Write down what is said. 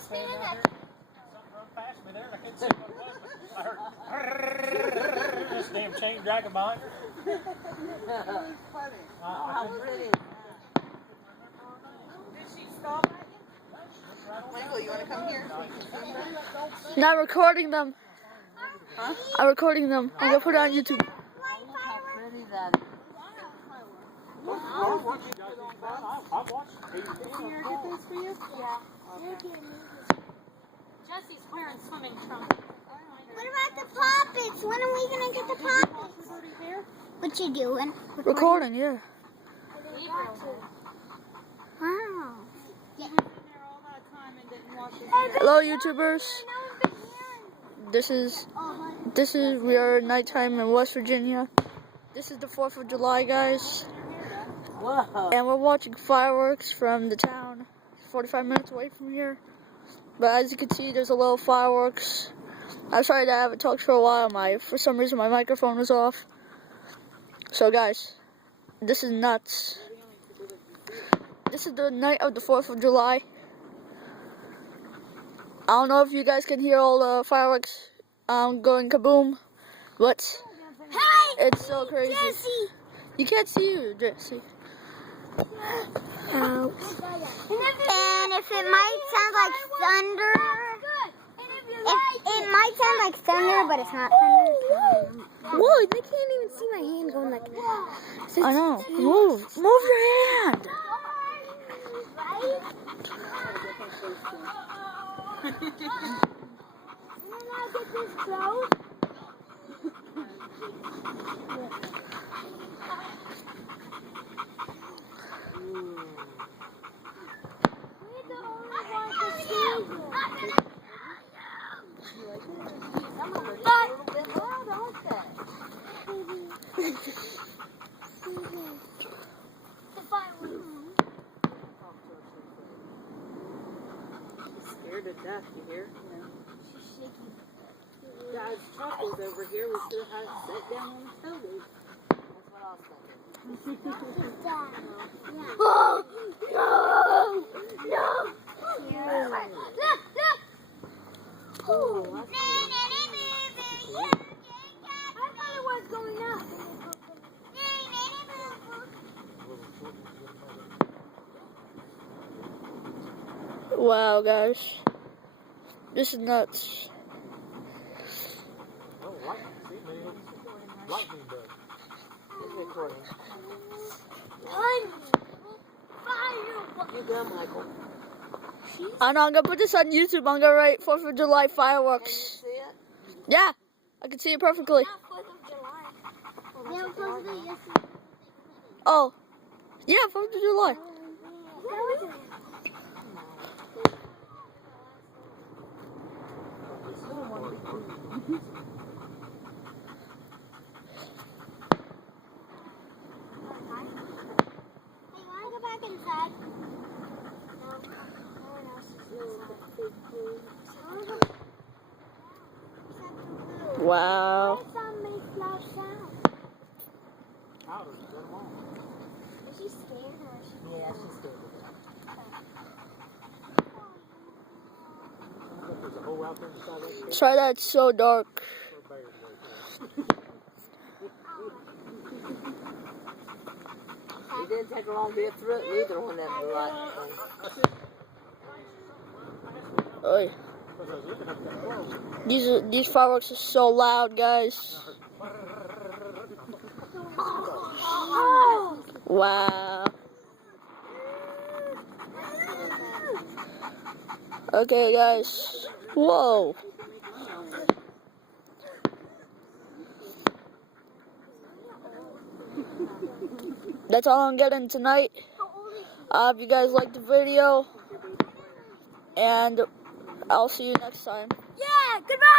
stand down here. Something run past me there. I couldn't see what it was, but I heard this damn chain dragging behind her. Really funny. Really? Did she stop at you? Michael, you want to come here? Not recording them. Huh? I'm recording them. I'm gonna put it on YouTube. How pretty that is. I'll watch you guys. I'll watch. Did she get this for you? Jesse's wearing swimming trunks. What about the poppets? When are we gonna get the poppets? What you doing? Recording, yeah. Wow. Hello, YouTubers. We are at nighttime in West Virginia. This is the 4th of July, guys. Whoa. And we're watching fireworks from the town. 45 minutes away from here. But as you can see, there's a little fireworks. I tried to have it talked for a while. For some reason, my microphone was off. So, guys, this is nuts. This is the night of the 4th of July. I don't know if you guys can hear all the fireworks going kaboom, but it's so crazy. Jesse. You can't see you, Jesse. And if it might sound like thunder, it might sound like thunder, but it's not thunder. Whoa, they can't even see my hand going like. I know. Move your hand. Scared to death, you hear? Dad's truck was over here. We should have had it set down on the tailgate. That's what I was thinking. Oh, no! Oh, that's I thought it was going up. Wow, guys. This is nuts. Oh, lightning. See, man. Lightning does. It's recording. Fire! You go, Michael. I know, I'm gonna put this on YouTube. I'm gonna write 4th of July Can you fireworks. see it? Yeah, I can see it perfectly. Oh, yeah, 4th of July. Hey, wanna go back inside? Wow. Why some make loud sound? Powder. Get them on. Is she scared or is she? Yeah, she's scared. There's a hole out there inside that cave. Try that, it's so dark. For bears right It didn't take her long to get through it, neither on that light thing. Oy. there. Because I was looking up that hole. These fireworks are so loud, guys. Wow. Okay, guys. Whoa. That's all I'm getting tonight. I hope you guys liked the video. And I'll see you next time. Yeah, goodbye!